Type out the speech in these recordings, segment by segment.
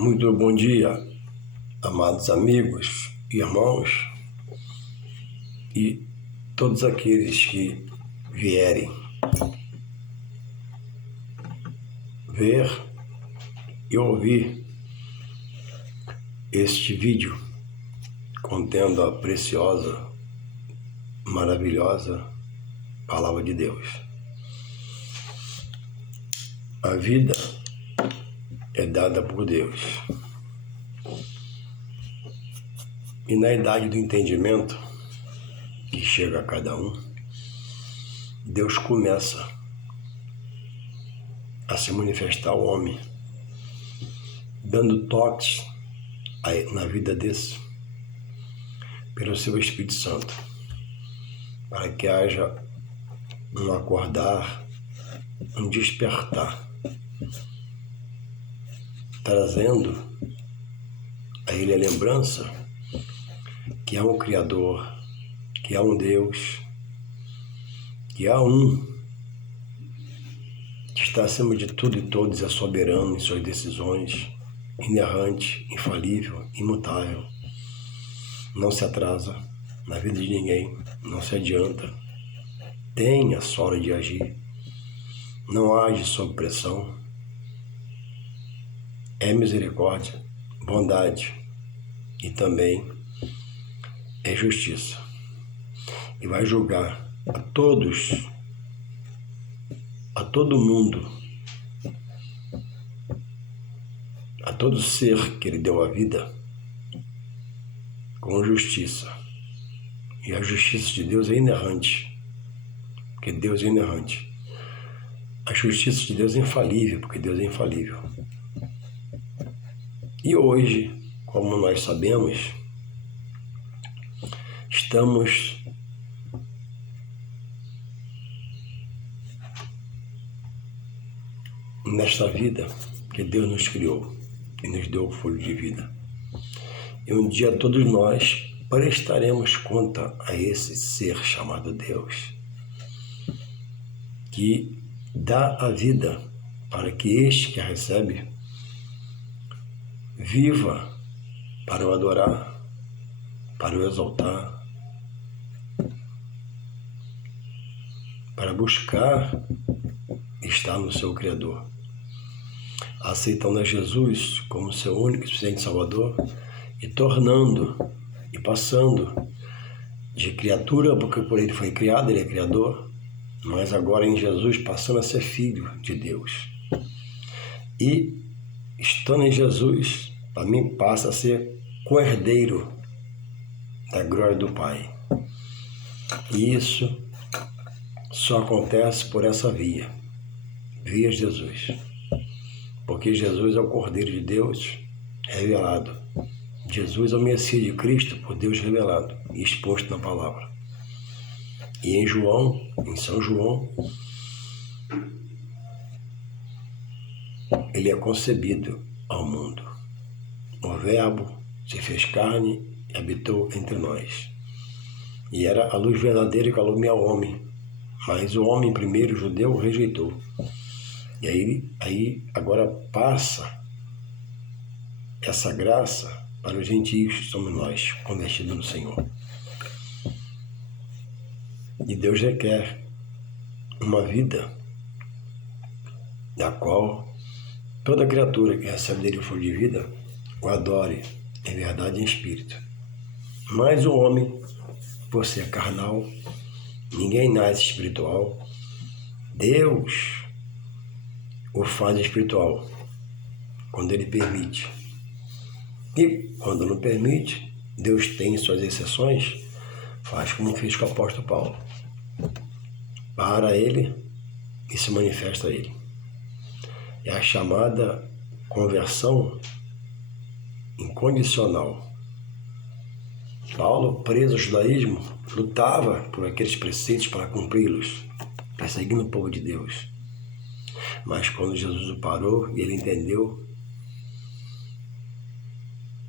Muito bom dia, amados amigos, irmãos e todos aqueles que vierem ver e ouvir este vídeo contendo a preciosa, maravilhosa Palavra de Deus. A vida é dada por Deus. E na idade do entendimento, que chega a cada um, Deus começa a se manifestar ao homem, dando toques na vida desse, pelo seu Espírito Santo, para que haja um acordar, um despertar, trazendo a ele a lembrança que há um Criador, que há um Deus, que há um que está acima de tudo e todos, é soberano em suas decisões, inerrante, infalível, imutável, não se atrasa na vida de ninguém, não se adianta, tem a sola de agir, não age sob pressão, é misericórdia, bondade e também é justiça. E vai julgar a todos, a todo mundo, a todo ser que ele deu a vida com justiça. E a justiça de Deus é inerrante, porque Deus é inerrante. A justiça de Deus é infalível, porque Deus é infalível. E hoje, como nós sabemos, estamos nesta vida que Deus nos criou e nos deu o fôlego de vida. E um dia todos nós prestaremos conta a esse ser chamado Deus, que dá a vida para que este que a recebe viva para o adorar, para o exaltar, para buscar estar no seu Criador, aceitando a Jesus como seu único e suficiente Salvador e tornando e passando de criatura, porque por ele foi criado, ele é Criador, mas agora em Jesus passando a ser Filho de Deus. E estando em Jesus, para mim passa a ser co-herdeiro da glória do Pai. E isso só acontece por essa via Jesus. Porque Jesus é o Cordeiro de Deus revelado. Jesus é o Messias de Cristo por Deus revelado e exposto na palavra. E em São João, ele é concebido ao mundo. O Verbo se fez carne e habitou entre nós. E era a luz verdadeira que alumia o homem. Mas o homem primeiro, o judeu, o rejeitou. E aí agora passa essa graça para os gentios, que somos nós, convertidos no Senhor. E Deus requer uma vida da qual toda criatura que recebe dele o fogo de vida o adore em verdade e em espírito. Mas o homem, por ser carnal, ninguém nasce espiritual, Deus o faz espiritual quando ele permite. E quando não permite, Deus tem suas exceções, faz como fez com o apóstolo Paulo. Para ele e se manifesta a ele. É a chamada conversão incondicional. Paulo, preso ao judaísmo, lutava por aqueles preceitos para cumpri-los, perseguindo o povo de Deus. Mas quando Jesus o parou e ele entendeu,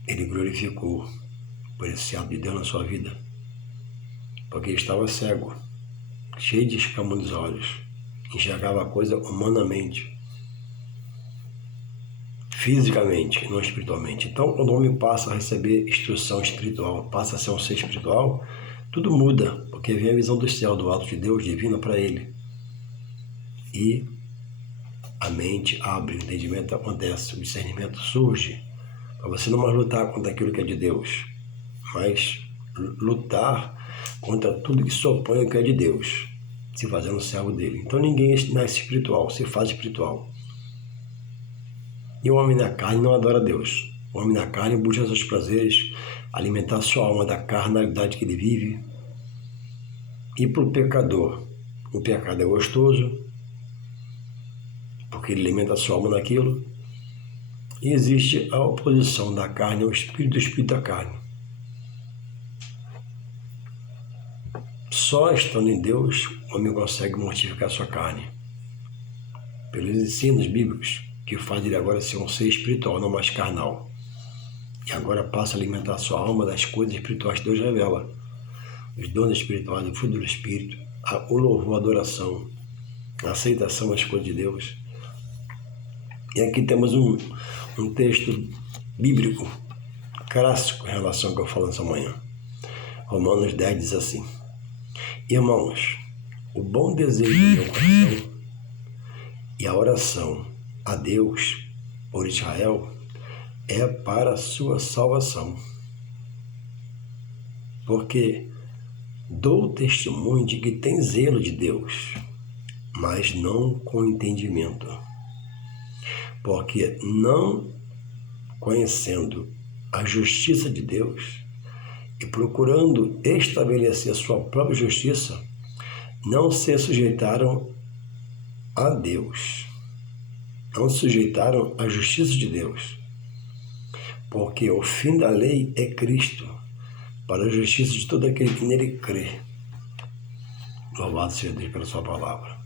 ele glorificou por esse ato de Deus na sua vida, porque ele estava cego, cheio de escama nos olhos, enxergava a coisa humanamente, fisicamente, não espiritualmente. Então, quando o homem passa a receber instrução espiritual, passa a ser um ser espiritual, tudo muda, porque vem a visão do céu, do alto de Deus, divina para ele. E a mente abre, o entendimento acontece, o discernimento surge, para você não mais lutar contra aquilo que é de Deus, mas lutar contra tudo que se opõe ao que é de Deus, se fazendo servo dele. Então ninguém nasce espiritual, se faz espiritual. E o homem na carne não adora a Deus. O homem na carne busca seus prazeres, alimentar sua alma da carnalidade que ele vive. E para o pecador, o pecado é gostoso, porque ele alimenta sua alma naquilo. E existe a oposição da carne ao espírito, do espírito à carne. Só estando em Deus, o homem consegue mortificar sua carne. Pelos ensinos bíblicos, que faz ele agora ser um ser espiritual, não mais carnal. E agora passa a alimentar sua alma das coisas espirituais que Deus revela. Os dons espirituais, o fruto do Espírito, o louvor, a adoração, a aceitação das coisas de Deus. E aqui temos um texto bíblico clássico em relação ao que eu falo nessa manhã. Romanos 10 diz assim: Irmãos, o bom desejo do meu coração e a oração a Deus por Israel é para a sua salvação. Porque dou testemunho de que tem zelo de Deus, mas não com entendimento. Porque não conhecendo a justiça de Deus e procurando estabelecer a sua própria justiça, não se sujeitaram a Deus. Não se sujeitaram à justiça de Deus. Porque o fim da lei é Cristo, para a justiça de todo aquele que nele crê. Louvado seja Deus pela sua palavra.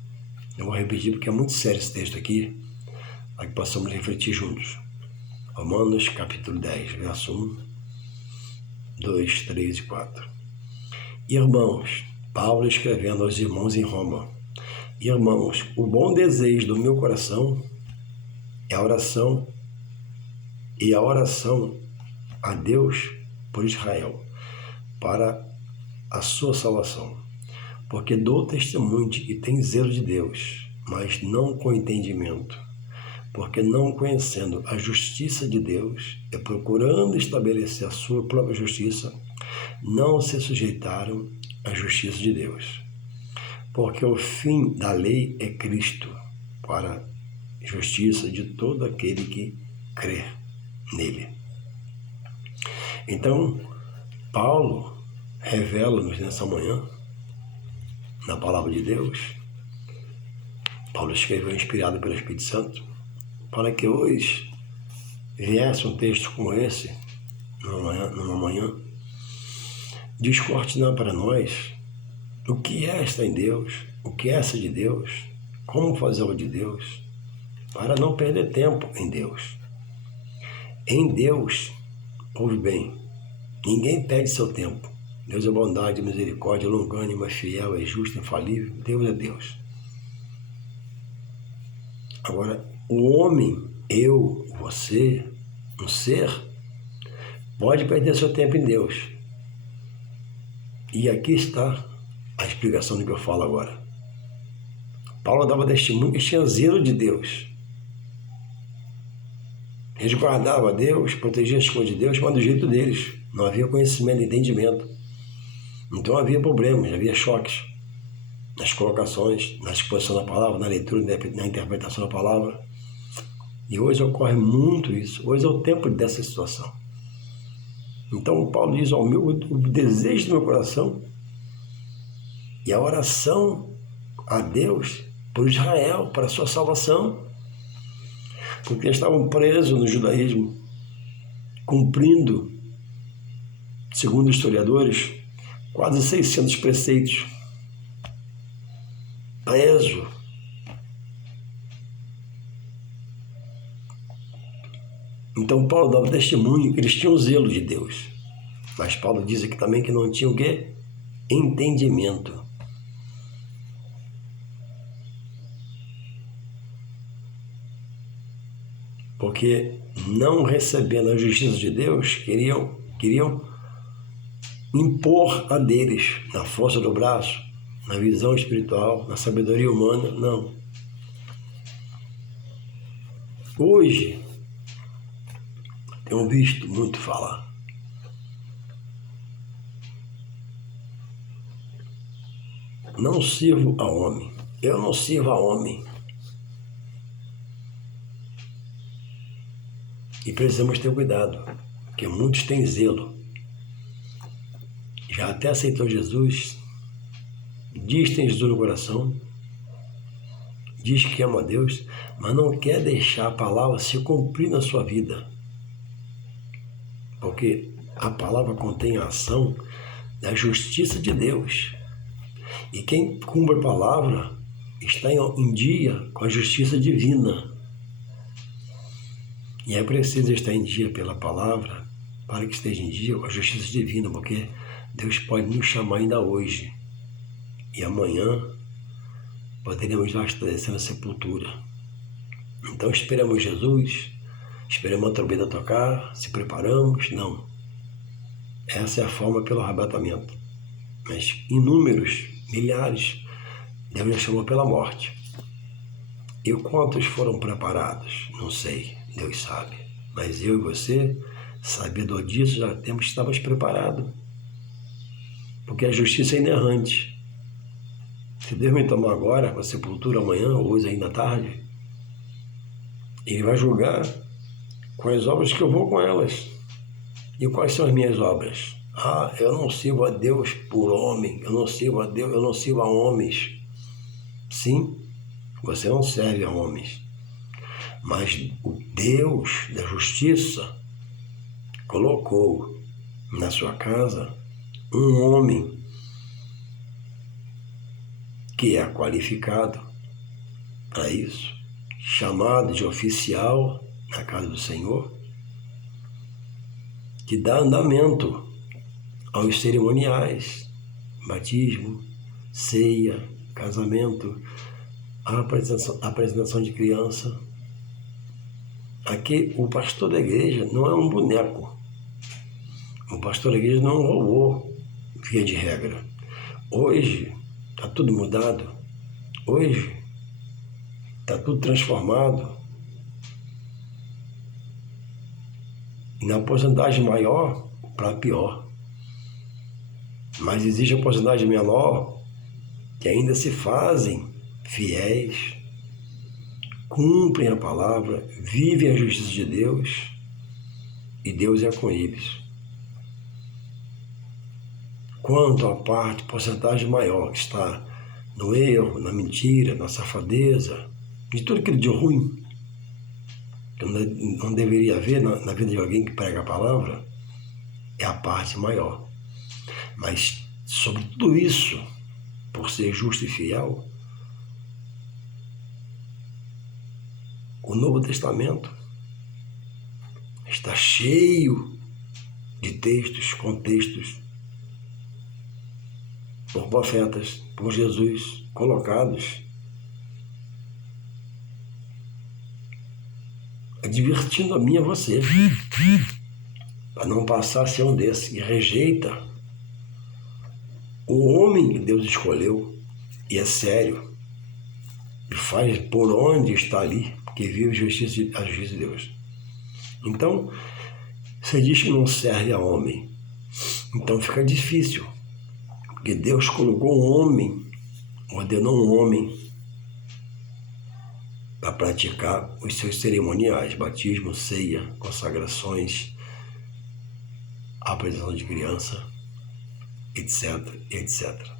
Eu vou repetir porque é muito sério esse texto aqui, para que possamos refletir juntos. Romanos capítulo 10, verso 1, 2, 3 e 4. Irmãos, Paulo escrevendo aos irmãos em Roma: Irmãos, o bom desejo do meu coração é a oração a Deus por Israel, para a sua salvação. Porque dou testemunho de que tem zelo de Deus, mas não com entendimento. Porque não conhecendo a justiça de Deus e procurando estabelecer a sua própria justiça, não se sujeitaram à justiça de Deus. Porque o fim da lei é Cristo, para a justiça de todo aquele que crê nele. Então, Paulo revela-nos nessa manhã, na palavra de Deus. Paulo escreveu inspirado pelo Espírito Santo, para que hoje viesse um texto como esse, numa manhã, descortinar para nós o que é estar em Deus, o que é ser de Deus, como fazer o de Deus, para não perder tempo em Deus. Em Deus, ouve bem, ninguém perde seu tempo. Deus é bondade, misericórdia, longânimo, é fiel, é justo, infalível. Deus é Deus. Agora, o homem, eu, você, um ser, pode perder seu tempo em Deus. E aqui está a explicação do que eu falo agora. Paulo dava testemunho que tinha zelo de Deus. Resguardava Deus, protegia as coisas de Deus, mas do jeito deles. Não havia conhecimento, entendimento. Então havia problemas, havia choques nas colocações, na exposição da palavra, na leitura, na interpretação da palavra. E hoje ocorre muito isso. Hoje é o tempo dessa situação. Então Paulo diz: o desejo do meu coração e a oração a Deus por Israel, para a sua salvação. Porque eles estavam presos no judaísmo, cumprindo, segundo historiadores, quase 600 preceitos. Preso. Então Paulo dava testemunho que eles tinham zelo de Deus. Mas Paulo diz aqui também que não tinha o quê? Entendimento. porque não recebendo a justiça de Deus, queriam impor a deles, na força do braço, na visão espiritual, na sabedoria humana, não. Hoje, tenho visto muito falar. Não sirvo a homem. Eu não sirvo a homem. E precisamos ter cuidado, porque muitos têm zelo. Já até aceitou Jesus, diz que tem Jesus no coração, diz que ama a Deus, mas não quer deixar a palavra se cumprir na sua vida. Porque a palavra contém a ação da justiça de Deus. E quem cumpre a palavra está em dia com a justiça divina. E é preciso estar em dia pela palavra para que esteja em dia com a justiça divina, porque Deus pode nos chamar ainda hoje. E amanhã poderemos estar estabelecendo a sepultura. Então esperamos Jesus, esperamos a trombeta tocar, se preparamos? Não. Essa é a forma pelo arrebatamento. Mas inúmeros, milhares, Deus nos chamou pela morte. E quantos foram preparados? Não sei, Deus sabe. Mas eu e você, sabedor disso, já estávamos preparados. Porque a justiça é inerrante. Se Deus me tomar agora com a sepultura amanhã, ou hoje ainda à tarde, Ele vai julgar com as obras que eu vou com elas. E quais são as minhas obras? Eu não sirvo a Deus por homem, eu não sirvo a Deus, eu não sirvo a homens. Sim, você não serve a homens. Mas o Deus da justiça colocou na sua casa um homem que é qualificado para isso, chamado de oficial na casa do Senhor, que dá andamento aos cerimoniais, batismo, ceia, casamento, apresentação de criança. Aqui o pastor da igreja não é um boneco. O pastor da igreja não é um robô, via de regra. Hoje está tudo mudado. Hoje está tudo transformado. E na porcentagem maior para pior. Mas existe a porcentagem menor que ainda se fazem fiéis, cumprem a palavra, vivem a justiça de Deus e Deus é com eles. Quanto à porcentagem maior que está no erro, na mentira, na safadeza, de tudo aquilo de ruim, que não deveria haver na vida de alguém que prega a palavra, é a parte maior. Mas sobre tudo isso, por ser justo e fiel, o Novo Testamento está cheio de textos, contextos, por profetas, por Jesus, colocados, advertindo a mim e a você, para não passar a ser um desses que rejeita o homem que Deus escolheu, e é sério, e faz por onde está ali, que vive a justiça de Deus. Então, você diz que não serve a homem, então fica difícil, porque Deus colocou um homem, ordenou um homem para praticar os seus cerimoniais, batismo, ceia, consagrações, apresentação de criança, etc, etc.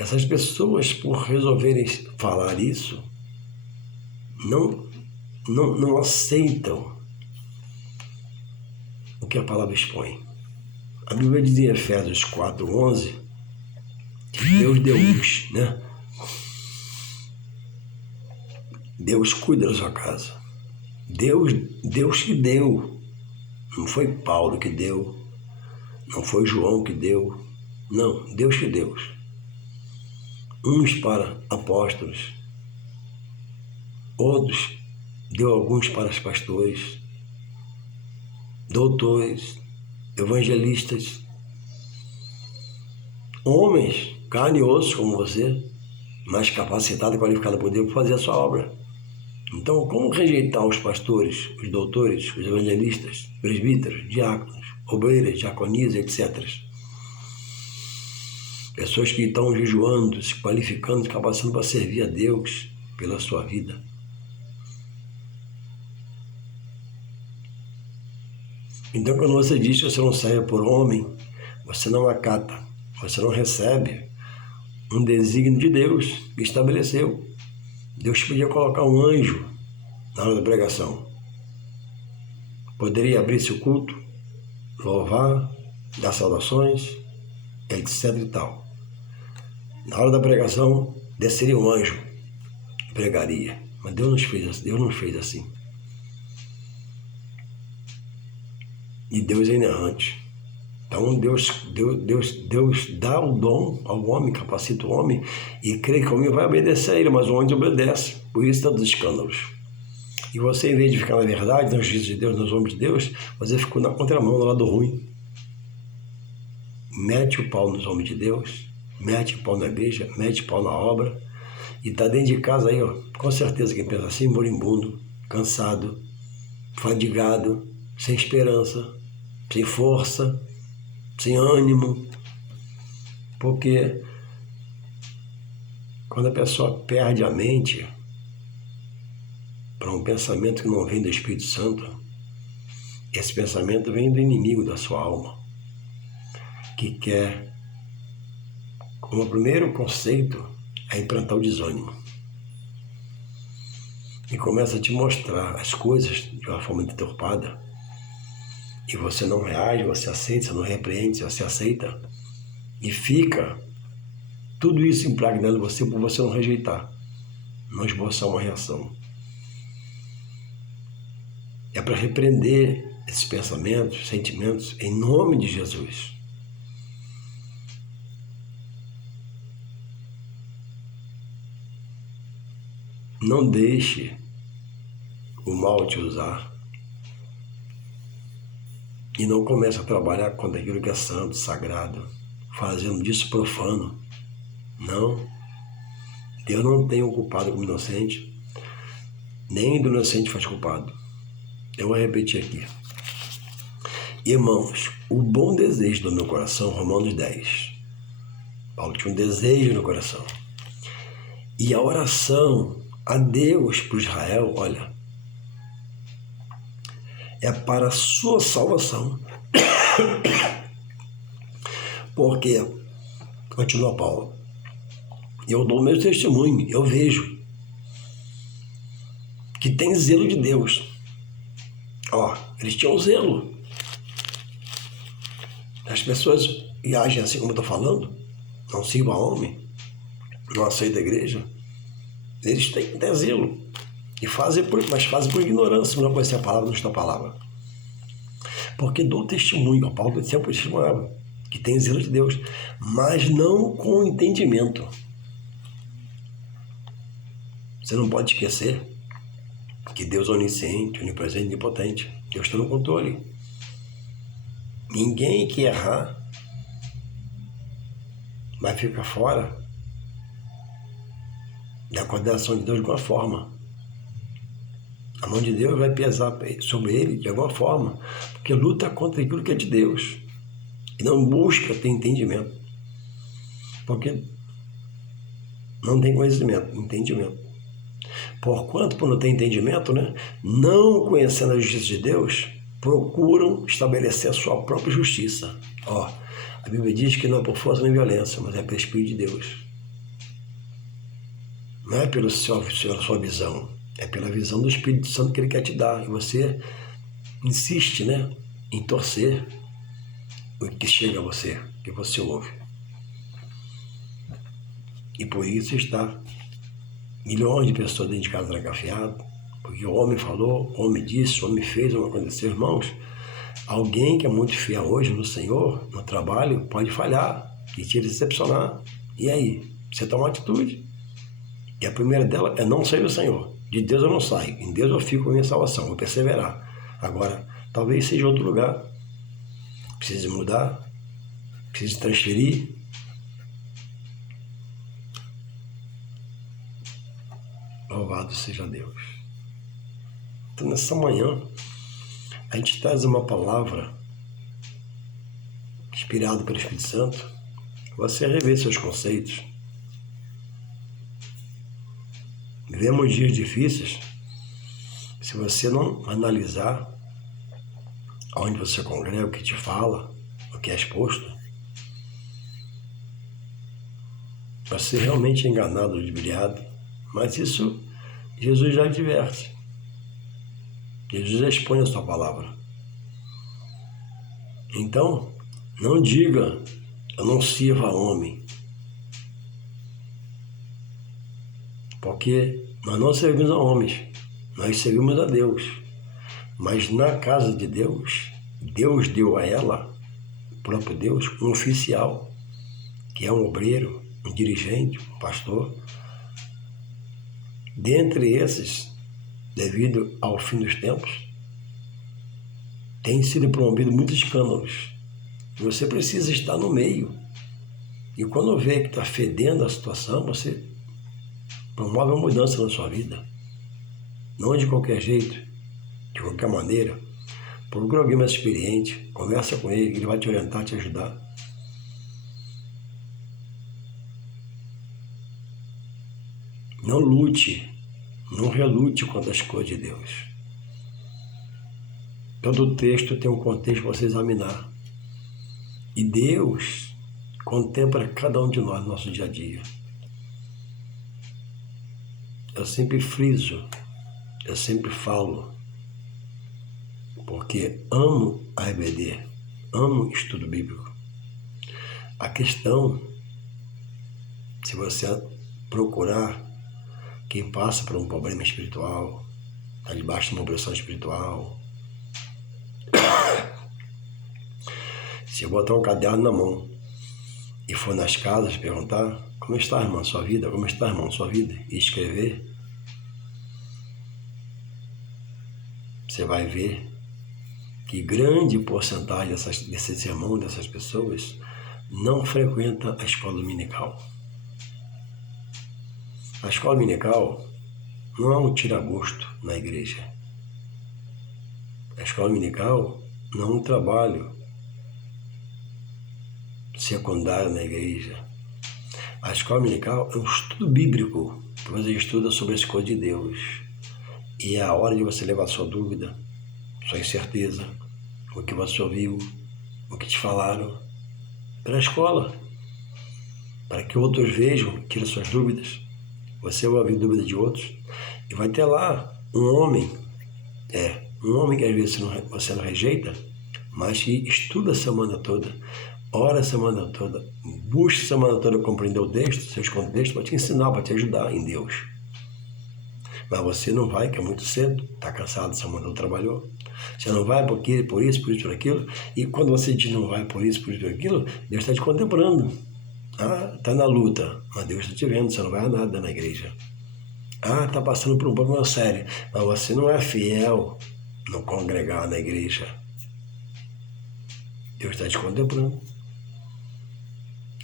Essas pessoas, por resolverem falar isso, não aceitam o que a palavra expõe. A Bíblia diz em Efésios 4:11 que Deus deu luz, né? Deus cuida da sua casa. Deus que deu. Não foi Paulo que deu, não foi João que deu, não, Deus que deu. Uns para apóstolos, outros deu alguns para os pastores, doutores, evangelistas, homens, carne e osso como você, mais capacitado e qualificado por Deus para fazer a sua obra. Então, como rejeitar os pastores, os doutores, os evangelistas, presbíteros, diáconos, obreiras, diaconias, etc.? Pessoas que estão jejuando, se qualificando, se capacitando para servir a Deus pela sua vida. Então, quando você diz que você não serve por homem, você não acata, você não recebe um desígnio de Deus que estabeleceu. Deus podia colocar um anjo na hora da pregação. Poderia abrir-se o culto, louvar, dar saudações, etc e tal. Na hora da pregação, desceria um anjo e pregaria. Mas Deus não fez assim. E Deus é inerrante. Então Deus dá o dom ao homem, capacita o homem e crê que o homem vai obedecer a ele, mas o homem obedece. Por isso tantos escândalos. E você, em vez de ficar na verdade, na justiça de Deus, nos homens de Deus, você ficou na contramão, do lado ruim. Mete o pau nos homens de Deus, mete o pau na igreja, mete o pau na obra e está dentro de casa aí, ó. Com certeza quem pensa assim, moribundo, cansado, fadigado, sem esperança, sem força, sem ânimo, porque quando a pessoa perde a mente para um pensamento que não vem do Espírito Santo, esse pensamento vem do inimigo da sua alma, que quer, como primeiro conceito, é implantar o desânimo. E começa a te mostrar as coisas de uma forma deturpada, e você não reage, você aceita, você não repreende, você aceita, e fica tudo isso impregnando você por você não rejeitar, não esboçar uma reação. É para repreender esses pensamentos, sentimentos, em nome de Jesus. Não deixe o mal te usar. E não comece a trabalhar contra aquilo que é santo, sagrado, fazendo disso profano. Não. Deus não tem o culpado como inocente, nem do inocente faz culpado. Eu vou repetir aqui. Irmãos, o bom desejo do meu coração, Romanos 10. Paulo tinha um desejo no coração. E a oração a Deus para Israel, olha, é para a sua salvação. Porque, continua Paulo, eu dou o meu testemunho, eu vejo que tem zelo de Deus. Ó, eles tinham zelo. As pessoas agem assim como eu estou falando, não sirvam a homem, não aceitam a igreja. Eles têm zelo. Mas fazem por ignorância, não conhecer a palavra, não está a palavra. Porque dou testemunho, Paulo sempre testemunhava, que tem zelo de Deus, mas não com entendimento. Você não pode esquecer que Deus é onisciente, onipresente e onipotente. Deus está no controle. Ninguém que errar vai ficar fora da coordenação de Deus de alguma forma. A mão de Deus vai pesar sobre ele de alguma forma, porque luta contra aquilo que é de Deus e não busca ter entendimento, porque não tem conhecimento, entendimento. Porquanto, por não ter entendimento, não conhecendo a justiça de Deus, procuram estabelecer a sua própria justiça. Ó, a Bíblia diz que não é por força nem violência, mas é pelo Espírito de Deus. Não é pela sua visão, é pela visão do Espírito Santo que Ele quer te dar. E você insiste, em torcer o que chega a você, que você ouve. E por isso está milhões de pessoas dentro de casa trancafiadas, porque o homem falou, o homem disse, o homem fez, o homem aconteceu. Irmãos, alguém que é muito fiel hoje no Senhor, no trabalho, pode falhar e te decepcionar. E aí? Você toma uma atitude. E a primeira dela é não servir o Senhor. De Deus eu não saio, em Deus eu fico com a minha salvação, vou perseverar. Agora, talvez seja outro lugar, precise mudar, precise transferir. Louvado seja Deus. Então, nessa manhã, a gente traz uma palavra inspirada pelo Espírito Santo, você rever seus conceitos. Vivemos dias difíceis. Se você não analisar onde você congrega, o que te fala, o que é exposto, vai ser realmente enganado, ludibriado. Mas isso Jesus já adverte. Jesus já expõe a sua palavra. Então, não diga, eu não sirvo a homem. Porque nós não servimos a homens, nós servimos a Deus. Mas na casa de Deus, Deus deu a ela, o próprio Deus, um oficial, que é um obreiro, um dirigente, um pastor. Dentre esses, devido ao fim dos tempos, tem sido promovido muitos escândalos. Você precisa estar no meio. E quando vê que está fedendo a situação, você promove uma mudança na sua vida. Não de qualquer jeito, de qualquer maneira. Procura alguém mais experiente, conversa com ele, ele vai te orientar, te ajudar. Não lute, não relute contra as coisas de Deus. Todo texto tem um contexto para você examinar. E Deus contempla cada um de nós no nosso dia a dia. Eu sempre friso, eu sempre falo, porque amo a EBD, amo estudo bíblico. A questão, se você procurar quem passa por um problema espiritual, está debaixo de uma opressão espiritual, se eu botar um caderno na mão e for nas casas perguntar, como está, irmão, sua vida? Como está, irmão, sua vida? E escrever, você vai ver que grande porcentagem desses irmãos, dessas pessoas, não frequenta a escola dominical. A escola dominical não é um tira-gosto na igreja. A escola dominical não é um trabalho secundário na igreja. A escola dominical é um estudo bíblico, que você estuda sobre as coisas de Deus. E é a hora de você levar sua dúvida, sua incerteza, o que você ouviu, o que te falaram, para a escola, para que outros vejam, tirem suas dúvidas. Você vai ouvir dúvidas de outros e vai ter lá um homem que às vezes você não rejeita, mas que estuda a semana toda, ora a semana toda, busca a semana toda compreender o texto, seus contextos, para te ensinar, para te ajudar em Deus. Mas você não vai, que é muito cedo, está cansado, semana trabalhou. Você não vai porque por isso, por aquilo. E quando você diz não vai por isso, por aquilo, Deus está te contemplando. Está na luta, mas Deus está te vendo, você não vai a nada na igreja. Está passando por um problema sério, mas você não é fiel no congregar na igreja. Deus está te contemplando.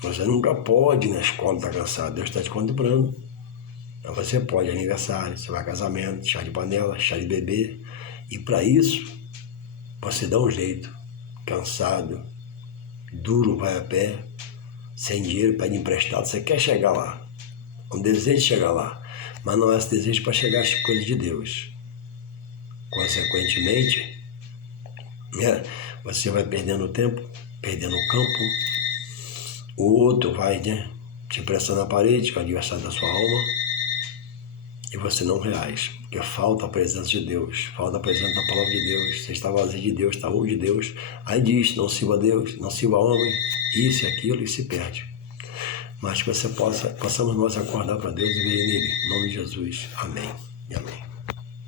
Você nunca pode ir na escola, está cansado, Deus está te contemplando. Mas você pode aniversário, você vai a casamento, chá de panela, chá de bebê. E para isso, você dá um jeito. Cansado, duro, vai a pé, sem dinheiro, pede emprestado. Você quer chegar lá, um desejo de chegar lá, mas não é esse desejo para chegar às coisas de Deus. Consequentemente, você vai perdendo tempo, perdendo o campo. O outro vai te pressando na parede, que é o adversário da sua alma. E você não reage, porque falta a presença de Deus, falta a presença da palavra de Deus, você está vazio de Deus, está longe de Deus, aí diz, não sirva a Deus, não sirva a homem, isso e aquilo, e se perde. Mas que possamos nós acordar para Deus e ver nele, em nome de Jesus. Amém e amém.